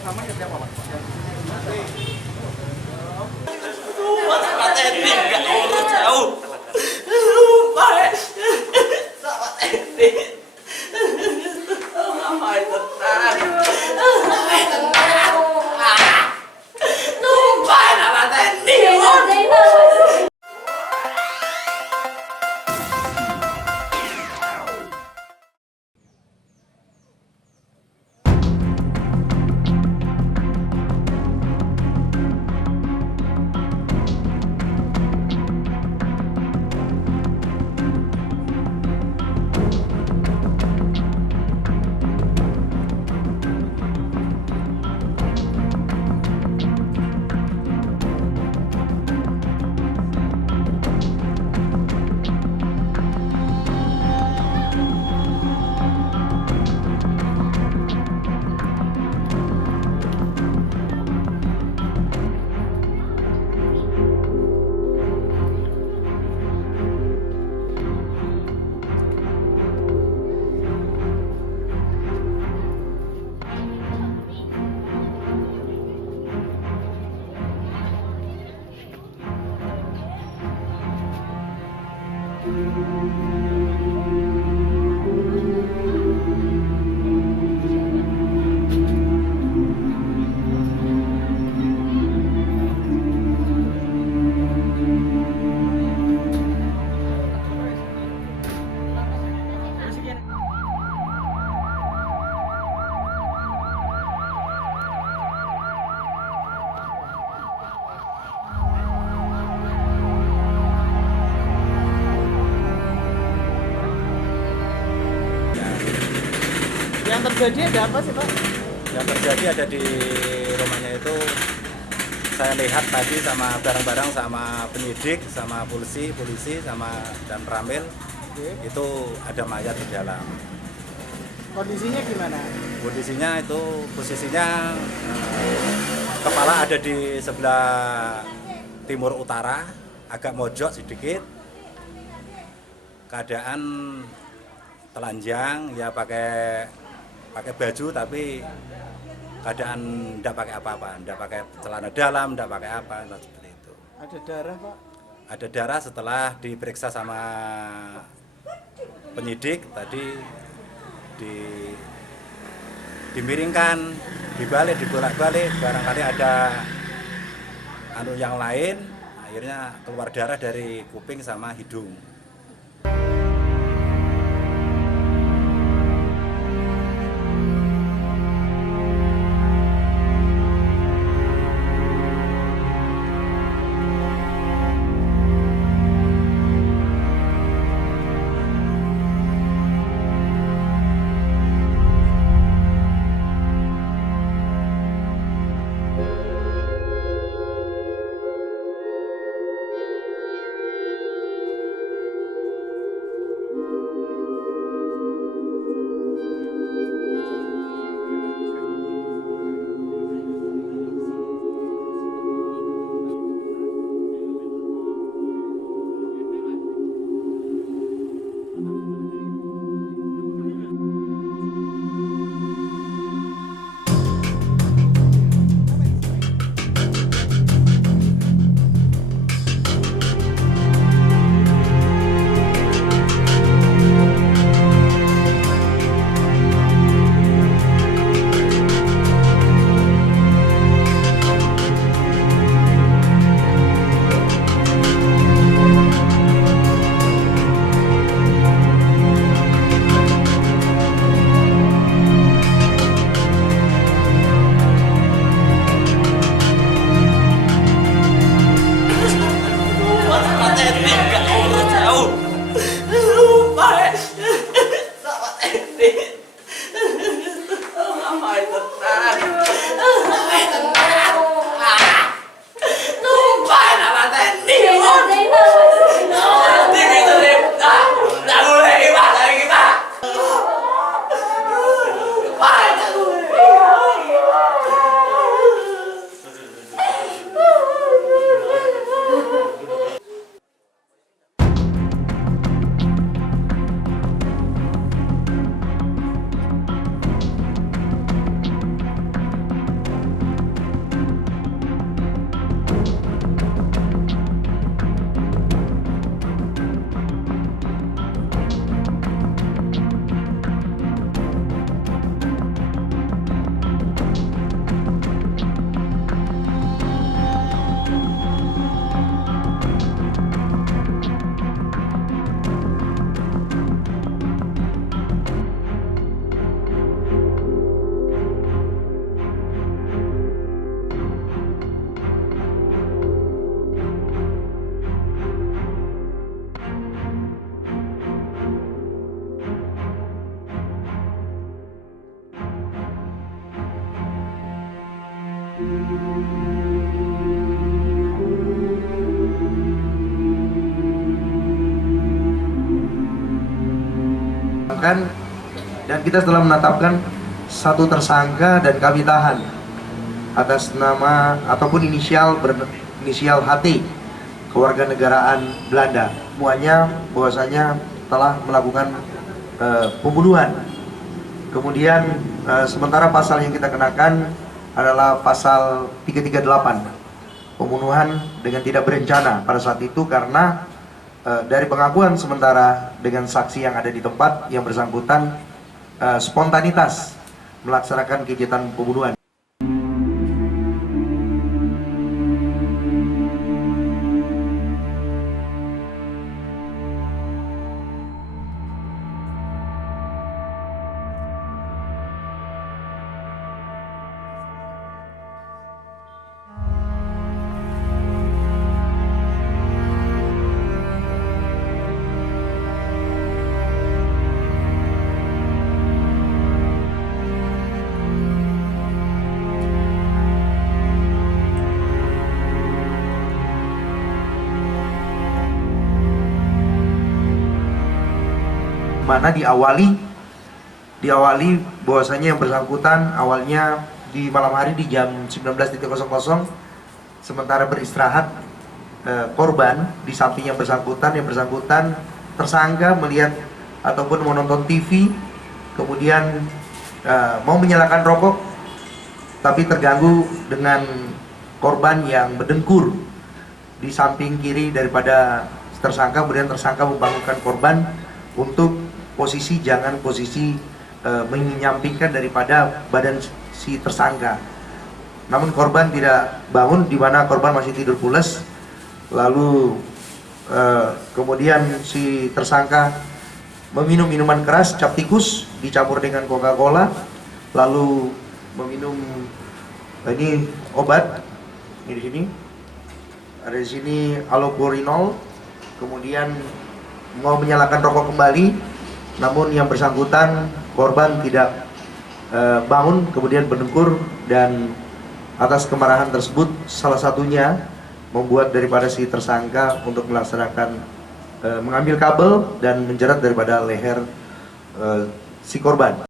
sama ya siapa Pak? Pak Teddy nggak urus jauh. Lupa ya. Pak Teddy. Apa itu tenang? Lupa ya Pak Teddy. Yang terjadi ada apa sih Pak? Yang terjadi ada di rumahnya itu, saya lihat tadi sama barang-barang sama penyidik, sama polisi sama dan ramil. Oke. Itu ada mayat di dalam. Kondisinya gimana? Kondisinya itu posisinya kepala ada di sebelah timur utara, agak mojok sedikit. Keadaan telanjang, ya pakai baju tapi keadaan tidak pakai apa-apa, tidak pakai celana dalam, tidak pakai apa, seperti itu. Ada darah Pak? Ada darah setelah diperiksa sama penyidik tadi, dimiringkan, dibalik, dibolak-balik, barangkali ada yang lain, akhirnya keluar darah dari kuping sama hidung. Dan kita telah menetapkan satu tersangka dan kami tahan atas nama ataupun berinisial HT, kewarganegaraan Belanda. Semuanya bahwasanya telah melakukan pembunuhan. Kemudian sementara pasal yang kita kenakan adalah pasal 338, pembunuhan dengan tidak berencana pada saat itu, karena dari pengakuan sementara dengan saksi yang ada di tempat, yang bersangkutan spontanitas melaksanakan kegiatan pembunuhan. Mana diawali bahwasanya yang bersangkutan awalnya di malam hari di jam 19.00 sementara beristirahat, korban di samping yang bersangkutan tersangka melihat ataupun menonton TV, kemudian mau menyalakan rokok tapi terganggu dengan korban yang berdengkur di samping kiri daripada tersangka. Kemudian tersangka membangunkan korban untuk posisi menyampingkan daripada badan si tersangka. Namun korban tidak bangun, di mana korban masih tidur pules. Lalu kemudian si tersangka meminum minuman keras cap tikus dicampur dengan Coca-Cola, lalu meminum ini obat. Ini di sini ada, di sini allopurinol. Kemudian mau menyalakan rokok kembali, namun yang bersangkutan korban tidak bangun, kemudian berdengkur, dan atas kemarahan tersebut salah satunya membuat daripada si tersangka untuk melaksanakan mengambil kabel dan menjerat daripada leher si korban.